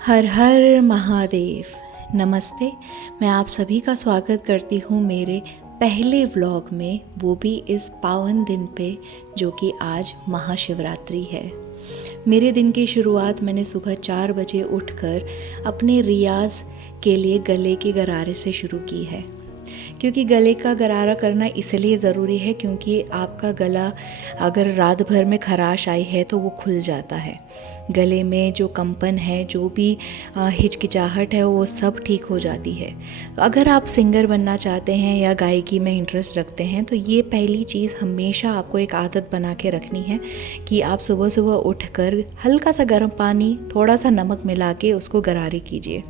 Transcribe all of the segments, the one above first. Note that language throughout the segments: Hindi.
हर हर महादेव। नमस्ते। मैं आप सभी का स्वागत करती हूँ मेरे पहले व्लॉग में, वो भी इस पावन दिन पे जो कि आज महाशिवरात्रि है। मेरे दिन की शुरुआत मैंने सुबह 4 बजे उठकर अपने रियाज़ के लिए गले के गरारे से शुरू की है। क्योंकि गले का गरारा करना इसलिए ज़रूरी है क्योंकि आपका गला अगर रात भर में खराश आई है तो वो खुल जाता है। गले में जो कंपन है, जो भी हिचकिचाहट है, वो सब ठीक हो जाती है। अगर आप सिंगर बनना चाहते हैं या गायकी में इंटरेस्ट रखते हैं तो ये पहली चीज़ हमेशा आपको एक आदत बना के रखनी है कि आप सुबह सुबह उठकर हल्का सा गर्म पानी, थोड़ा सा नमक मिला के उसको गरारे कीजिए।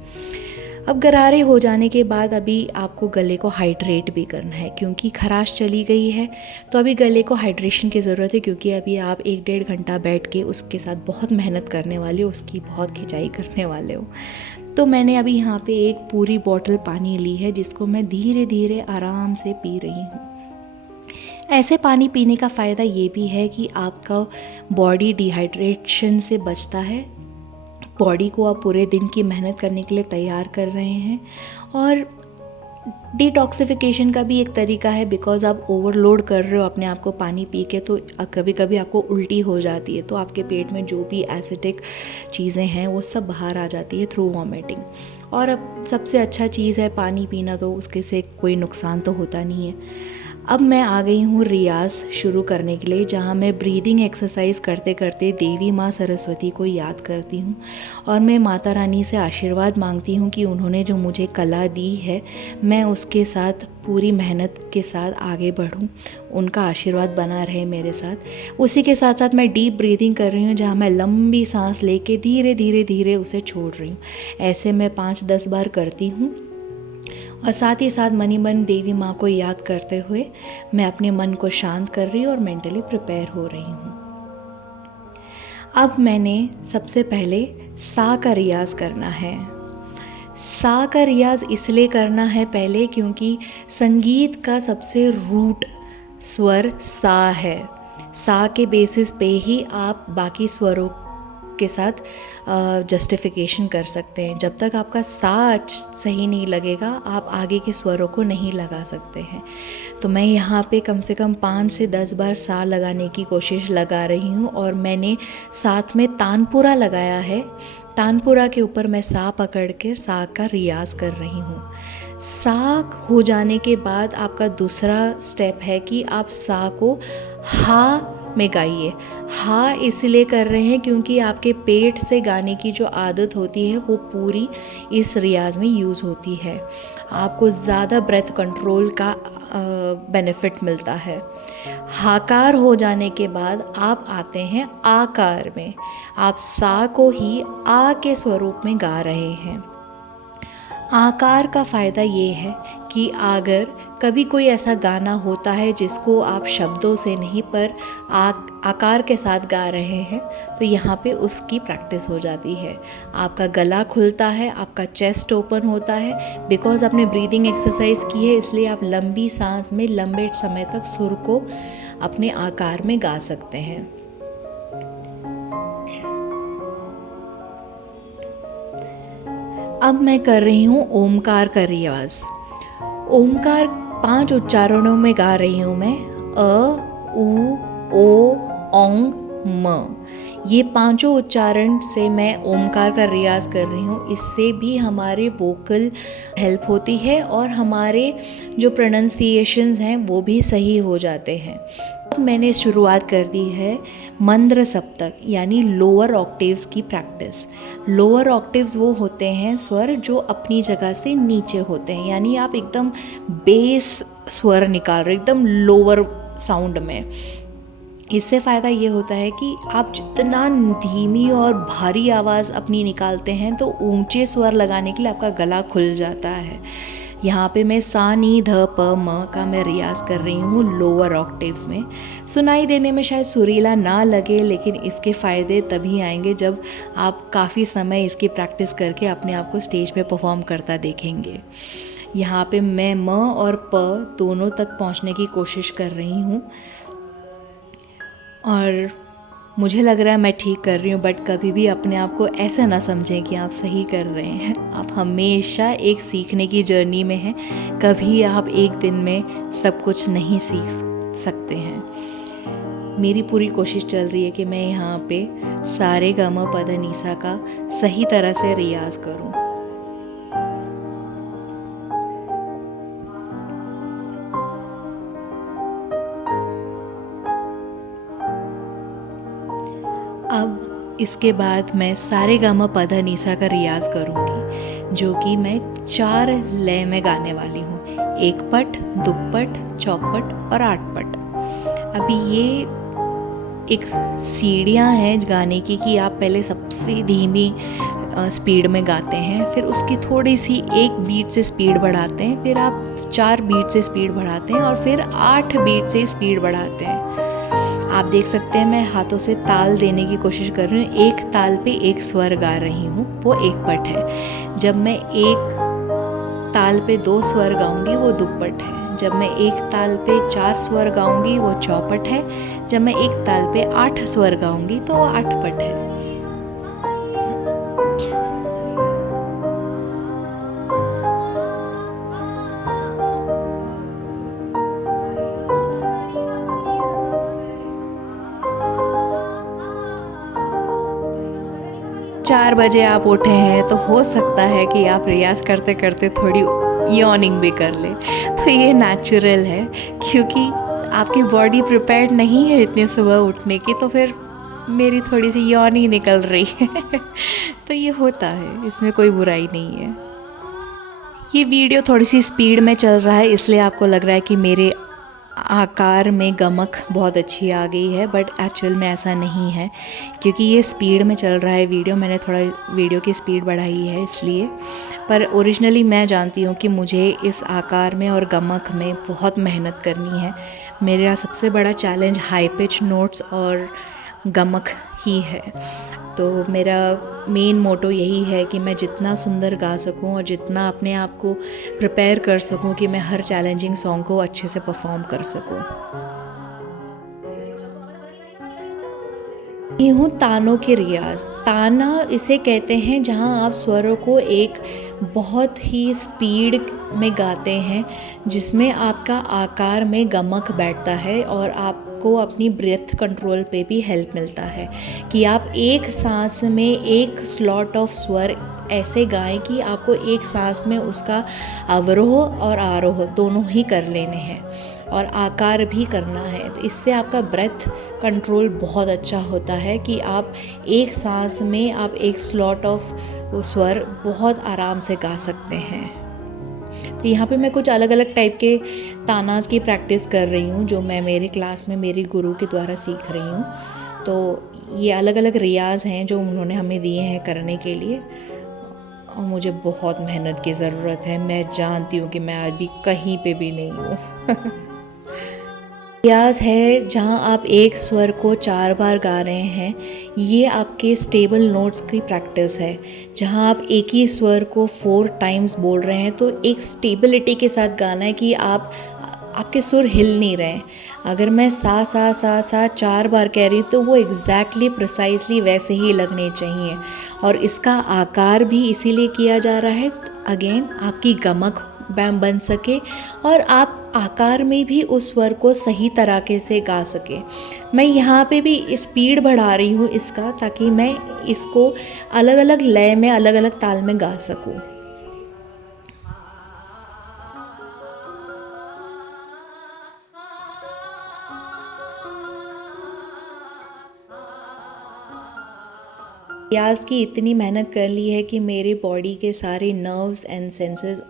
अब गरारे हो जाने के बाद अभी आपको गले को हाइड्रेट भी करना है क्योंकि खराश चली गई है। तो अभी गले को हाइड्रेशन की ज़रूरत है क्योंकि अभी आप 1-1.5 घंटा बैठ के उसके साथ बहुत मेहनत करने वाले हो, उसकी बहुत खिंचाई करने वाले हो। तो मैंने अभी यहाँ पे एक पूरी बॉटल पानी ली है जिसको मैं धीरे धीरे आराम से पी रही हूँ। ऐसे पानी पीने का फ़ायदा ये भी है कि आपका बॉडी डिहाइड्रेशन से बचता है। बॉडी को आप पूरे दिन की मेहनत करने के लिए तैयार कर रहे हैं और डिटॉक्सिफिकेशन का भी एक तरीका है, बिकॉज़ आप ओवरलोड कर रहे हो अपने आप को पानी पी के, तो कभी कभी आपको उल्टी हो जाती है, तो आपके पेट में जो भी एसिडिक चीज़ें हैं वो सब बाहर आ जाती है थ्रू वॉमिटिंग। और अब सबसे अच्छा चीज़ है पानी पीना, तो उसके से कोई नुकसान तो होता नहीं है। अब मैं आ गई हूँ रियाज़ शुरू करने के लिए, जहाँ मैं ब्रीदिंग एक्सरसाइज करते करते देवी माँ सरस्वती को याद करती हूँ और मैं माता रानी से आशीर्वाद मांगती हूँ कि उन्होंने जो मुझे कला दी है मैं उसके साथ पूरी मेहनत के साथ आगे बढ़ूँ, उनका आशीर्वाद बना रहे मेरे साथ। उसी के साथ साथ मैं डीप ब्रीदिंग कर रही हूँ, जहाँ मैं लंबी सांस लेके धीरे धीरे धीरे उसे छोड़ रही हूँ। ऐसे मैं 5-10 बार करती हूँ और साथ ही साथ मनी मन देवी माँ को याद करते हुए मैं अपने मन को शांत कर रही हूँ और मेंटली प्रिपेयर हो रही हूँ। अब मैंने सबसे पहले सा का रियाज़ करना है। सा का रियाज़ इसलिए करना है पहले क्योंकि संगीत का सबसे रूट स्वर सा है। सा के बेसिस पे ही आप बाकी स्वरों के साथ जस्टिफिकेशन कर सकते हैं। जब तक आपका सा सही नहीं लगेगा आप आगे के स्वरों को नहीं लगा सकते हैं। तो मैं यहाँ पे कम से कम 5 से 10 बार सा लगाने की कोशिश लगा रही हूँ और मैंने साथ में तानपुरा लगाया है। तानपुरा के ऊपर मैं सा पकड़ के सा का रियाज़ कर रही हूँ। सा हो जाने के बाद आपका दूसरा स्टेप है कि आप सा को हा में गाइए। हा इसलिए कर रहे हैं क्योंकि आपके पेट से गाने की जो आदत होती है वो पूरी इस रियाज में यूज़ होती है। आपको ज़्यादा ब्रेथ कंट्रोल का बेनिफिट मिलता है। हाकार हो जाने के बाद आप आते हैं आकार में। आप सा को ही आ के स्वरूप में गा रहे हैं। आकार का फ़ायदा ये है कि अगर कभी कोई ऐसा गाना होता है जिसको आप शब्दों से नहीं पर आकार के साथ गा रहे हैं तो यहाँ पे उसकी प्रैक्टिस हो जाती है। आपका गला खुलता है, आपका चेस्ट ओपन होता है, बिकॉज़ आपने ब्रीदिंग एक्सरसाइज की है, इसलिए आप लंबी सांस में लंबे समय तक सुर को अपने आकार में गा सकते हैं। अब मैं कर रही हूँ ओमकार का रियाज़। ओमकार 5 उच्चारणों में गा रही हूँ मैं। अ, उ, ओ, औंग, म। ये 5 उच्चारण से मैं ओमकार का रियाज़ कर रही हूँ। इससे भी हमारे वोकल हेल्प होती है और हमारे जो प्रोनंसिएशंस हैं वो भी सही हो जाते हैं। अब मैंने शुरुआत कर दी है मंद्र सप्तक यानी लोअर ऑक्टेव्स की प्रैक्टिस। लोअर ऑक्टेव्स वो होते हैं स्वर जो अपनी जगह से नीचे होते हैं, यानी आप एकदम बेस स्वर निकाल रहे, एकदम लोअर साउंड में। इससे फ़ायदा ये होता है कि आप जितना धीमी और भारी आवाज़ अपनी निकालते हैं तो ऊंचे स्वर लगाने के लिए आपका गला खुल जाता है। यहाँ पे मैं सा नी ध प म का मैं रियाज़ कर रही हूँ लोअर ऑक्टेव्स में। सुनाई देने में शायद सुरीला ना लगे, लेकिन इसके फ़ायदे तभी आएंगे जब आप काफ़ी समय इसकी प्रैक्टिस करके अपने आप को स्टेज पे परफॉर्म करता देखेंगे। यहाँ पे मैं म और प दोनों तक पहुँचने की कोशिश कर रही हूँ और मुझे लग रहा है मैं ठीक कर रही हूँ, बट कभी भी अपने आप को ऐसा ना समझें कि आप सही कर रहे हैं। आप हमेशा एक सीखने की जर्नी में हैं, कभी आप एक दिन में सब कुछ नहीं सीख सकते हैं। मेरी पूरी कोशिश चल रही है कि मैं यहाँ पे सारे ग म प ध नि सा का सही तरह से रियाज़ करूँ। अब इसके बाद मैं सारे ग म प ध नि सा का रियाज़ करूँगी, जो कि मैं 4 लय में गाने वाली हूँ। 1 पट, 2 पट, 4 पट और 8 पट। अभी ये एक सीढ़ियाँ हैं गाने की कि आप पहले सबसे धीमी स्पीड में गाते हैं, फिर उसकी थोड़ी सी 1 बीट से स्पीड बढ़ाते हैं, फिर आप 4 बीट से स्पीड बढ़ाते हैं और फिर 8 बीट से स्पीड बढ़ाते हैं। आप देख सकते हैं मैं हाथों से ताल देने की कोशिश कर रही हूँ। एक ताल पे एक स्वर गा रही हूँ, वो 1 पट है। जब मैं एक ताल पे 2 स्वर गाऊंगी वो 2 पट है। जब मैं एक ताल पे 4 स्वर गाऊंगी वो चौपट है। जब मैं एक ताल पे 8 स्वर गाऊंगी तो वो 8 पट है। चार बजे आप उठे हैं तो हो सकता है कि आप रियाज़ करते करते थोड़ी यॉर्निंग भी कर लें, तो ये नेचुरल है, क्योंकि आपकी बॉडी प्रिपेयर्ड नहीं है इतनी सुबह उठने की, तो फिर मेरी थोड़ी सी यॉर्निंग निकल रही है। तो ये होता है, इसमें कोई बुराई नहीं है। ये वीडियो थोड़ी सी स्पीड में चल रहा है, इसलिए आपको लग रहा है कि मेरे आकार में गमक बहुत अच्छी आ गई है, बट एक्चुअल में ऐसा नहीं है, क्योंकि ये स्पीड में चल रहा है वीडियो। मैंने थोड़ा वीडियो की स्पीड बढ़ाई है इसलिए, पर ओरिजिनली मैं जानती हूँ कि मुझे इस आकार में और गमक में बहुत मेहनत करनी है। मेरा सबसे बड़ा चैलेंज हाई पिच नोट्स और गमक ही है। तो मेरा मेन मोटो यही है कि मैं जितना सुंदर गा सकूं और जितना अपने आप को प्रिपेयर कर सकूं कि मैं हर चैलेंजिंग सॉन्ग को अच्छे से परफॉर्म कर सकूं। ये हूँ तानों के रियाज। ताना इसे कहते हैं जहाँ आप स्वरों को एक बहुत ही स्पीड में गाते हैं, जिसमें आपका आकार में गमक बैठता है और आपको अपनी ब्रेथ कंट्रोल पे भी हेल्प मिलता है कि आप एक सांस में एक स्लॉट ऑफ स्वर ऐसे गाएं कि आपको एक सांस में उसका अवरोह और आरोह दोनों ही कर लेने हैं और आकार भी करना है। तो इससे आपका ब्रेथ कंट्रोल बहुत अच्छा होता है कि आप एक सांस में आप एक स्लॉट ऑफ स्वर बहुत आराम से गा सकते हैं। तो यहाँ पे मैं कुछ अलग अलग टाइप के तानास की प्रैक्टिस कर रही हूँ, जो मैं मेरे क्लास में मेरी गुरु के द्वारा सीख रही हूँ। तो ये अलग अलग रियाज हैं जो उन्होंने हमें दिए हैं करने के लिए, और मुझे बहुत मेहनत की ज़रूरत है। मैं जानती हूँ कि मैं अभी कहीं पे भी नहीं हूँ। रियाज है जहाँ आप एक स्वर को 4 बार गा रहे हैं। ये आपके स्टेबल नोट्स की प्रैक्टिस है, जहाँ आप एक ही स्वर को 4 टाइम्स बोल रहे हैं। तो एक स्टेबिलिटी के साथ गाना है कि आपके सुर हिल नहीं रहे हैं। अगर मैं सा सा सा सा 4 बार कह रही हूँ तो वो एग्जैक्टली प्रिसाइजली वैसे ही लगने चाहिए, और इसका आकार भी इसीलिए किया जा रहा है अगेन आपकी गमक बन सके और आप आकार में भी उस स्वर को सही तरीके से गा सके। मैं यहाँ पे भी स्पीड बढ़ा रही हूँ इसका, ताकि मैं इसको अलग अलग लय में अलग अलग ताल में गा सकूँ। रियाज़ की इतनी मेहनत कर ली है कि मेरी बॉडी के सारे नर्व्स एंड सेंसेस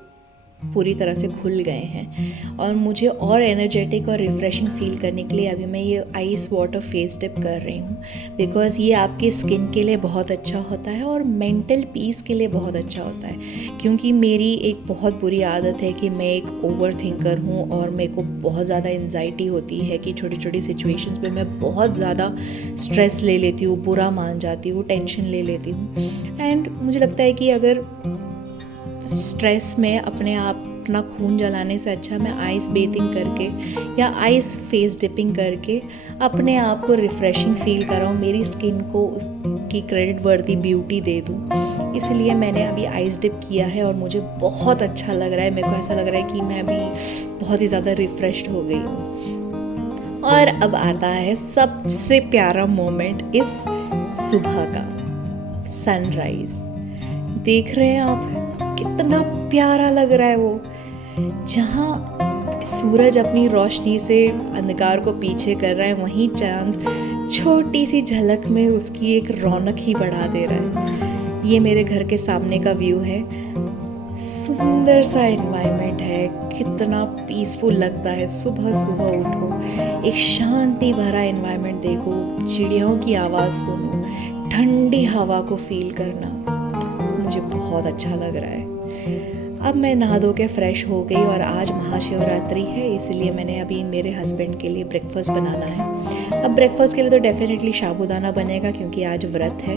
पूरी तरह से खुल गए हैं, और मुझे और एनर्जेटिक और रिफ़्रेशिंग फ़ील करने के लिए अभी मैं ये आइस वाटर फेस डिप कर रही हूँ, बिकॉज़ ये आपके स्किन के लिए बहुत अच्छा होता है और मेंटल पीस के लिए बहुत अच्छा होता है। क्योंकि मेरी एक बहुत बुरी आदत है कि मैं एक ओवर थिंकर हूँ और मेरे को बहुत ज़्यादा एंजाइटी होती है कि छोटी छोटी सिचुएशंस पे मैं बहुत ज़्यादा स्ट्रेस ले लेती हूँ, बुरा मान जाती हूँ, टेंशन ले लेती हूँ। एंड मुझे लगता है कि अगर स्ट्रेस में अपने आप अपना खून जलाने से अच्छा मैं आइस बेथिंग करके या आइस फेस डिपिंग करके अपने आप को रिफ़्रेशिंग फ़ील कराऊँ, मेरी स्किन को उसकी क्रेडिट वर्दी ब्यूटी दे दूँ। इसलिए मैंने अभी आइस डिप किया है और मुझे बहुत अच्छा लग रहा है। मेरे को ऐसा लग रहा है कि मैं अभी बहुत ही ज़्यादा रिफ़्रेश्ड हो गई हूँ। और अब आता है सबसे प्यारा मोमेंट इस सुबह का, सनराइज़। देख रहे हैं आप कितना प्यारा लग रहा है वो, जहाँ सूरज अपनी रोशनी से अंधकार को पीछे कर रहा है, वहीं चांद छोटी सी झलक में उसकी एक रौनक ही बढ़ा दे रहा है। ये मेरे घर के सामने का व्यू है, सुंदर सा एनवायरनमेंट है, कितना पीसफुल लगता है। सुबह सुबह उठो, एक शांति भरा एनवायरनमेंट देखो, चिड़ियों की आवाज़ सुनो, ठंडी हवा को फील करना, मुझे बहुत अच्छा लग रहा है। अब मैं नहा धो के फ़्रेश हो गई और आज महाशिवरात्रि है, इसलिए मैंने अभी मेरे हस्बैंड के लिए ब्रेकफ़ास्ट बनाना है। अब ब्रेकफ़ास्ट के लिए तो डेफ़िनेटली साबूदाना बनेगा क्योंकि आज व्रत है।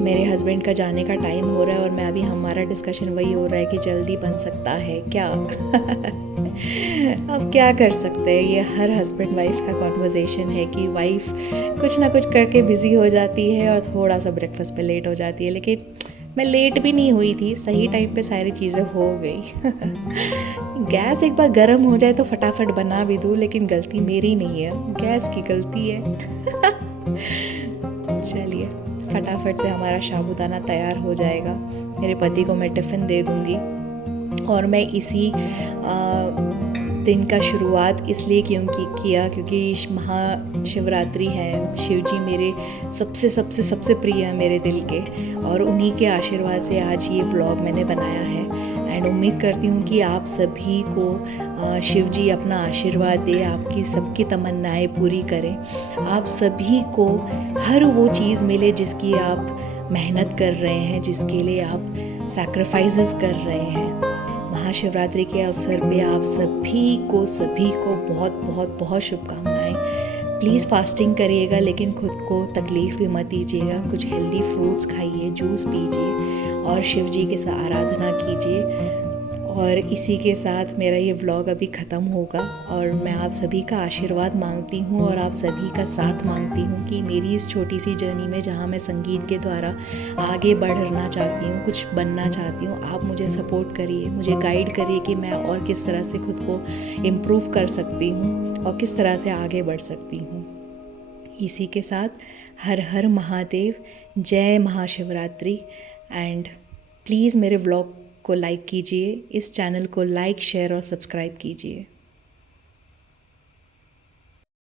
मेरे हस्बैंड का जाने का टाइम हो रहा है और मैं अभी हमारा डिस्कशन वही हो रहा है कि जल्दी बन सकता है क्या। अब क्या कर सकते हैं, ये हर हस्बैंड वाइफ का कॉन्वर्सेशन है कि वाइफ कुछ ना कुछ करके बिज़ी हो जाती है और थोड़ा सा ब्रेकफ़ास्ट पे लेट हो जाती है, लेकिन मैं लेट भी नहीं हुई थी, सही टाइम पे सारी चीज़ें हो गई। गैस एक बार गर्म हो जाए तो फटाफट बना भी दूँ, लेकिन गलती मेरी नहीं है, गैस की गलती है। चलिए फटाफट से हमारा साबूदाना तैयार हो जाएगा, मेरे पति को मैं टिफ़िन दे दूँगी और मैं इसी दिन का शुरुआत इसलिए क्योंकि महाशिवरात्रि है, शिव जी मेरे सबसे प्रिय है मेरे दिल के, और उन्हीं के आशीर्वाद से आज ये व्लॉग मैंने बनाया है। एंड उम्मीद करती हूँ कि आप सभी को शिव जी अपना आशीर्वाद दे, आपकी सबकी तमन्नाएं पूरी करें, आप सभी को हर वो चीज़ मिले जिसकी आप मेहनत कर रहे हैं, जिसके लिए आप सैक्रिफाइसेस कर रहे हैं। महाशिवरात्रि के अवसर पे आप सभी को बहुत शुभकामनाएं। प्लीज़ फास्टिंग करिएगा, लेकिन खुद को तकलीफ़ भी मत दीजिएगा, कुछ हेल्दी फ्रूट्स खाइए, जूस पीजिए और शिव जी के साथ आराधना कीजिए। और इसी के साथ मेरा ये व्लॉग अभी ख़त्म होगा और मैं आप सभी का आशीर्वाद मांगती हूँ और आप सभी का साथ मांगती हूँ कि मेरी इस छोटी सी जर्नी में, जहाँ मैं संगीत के द्वारा आगे बढ़ना चाहती हूँ, कुछ बनना चाहती हूँ, आप मुझे सपोर्ट करिए, मुझे गाइड करिए कि मैं और किस तरह से खुद को इम्प्रूव कर सकती हूँ और किस तरह से आगे बढ़ सकती हूँ। इसी के साथ हर हर महादेव, जय महाशिवरात्रि। एंड प्लीज़ मेरे व्लॉग को लाइक कीजिए, इस चैनल को लाइक, शेयर और सब्सक्राइब कीजिए।